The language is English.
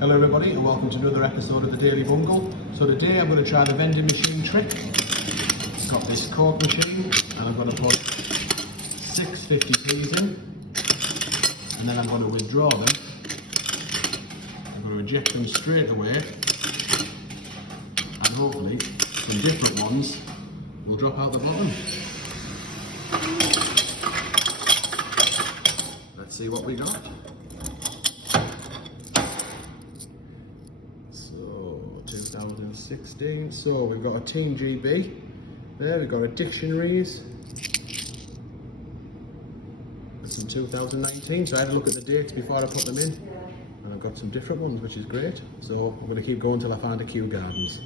Hello everybody and welcome to another episode of the Daily Bungle. So today I'm going to try the vending machine trick. I've got this Coke machine and I'm going to put 6 50p's in and then I'm going to withdraw them. I'm going to eject them straight away and hopefully some different ones will drop out the bottom. Let's see what we got. 2016, so we've got a Teen GB there, we've got a dictionaries, that's in 2019, so I had a look at the dates before I put them in, and I've got some different ones, which is great, so I'm going to keep going till I find a Kew Gardens.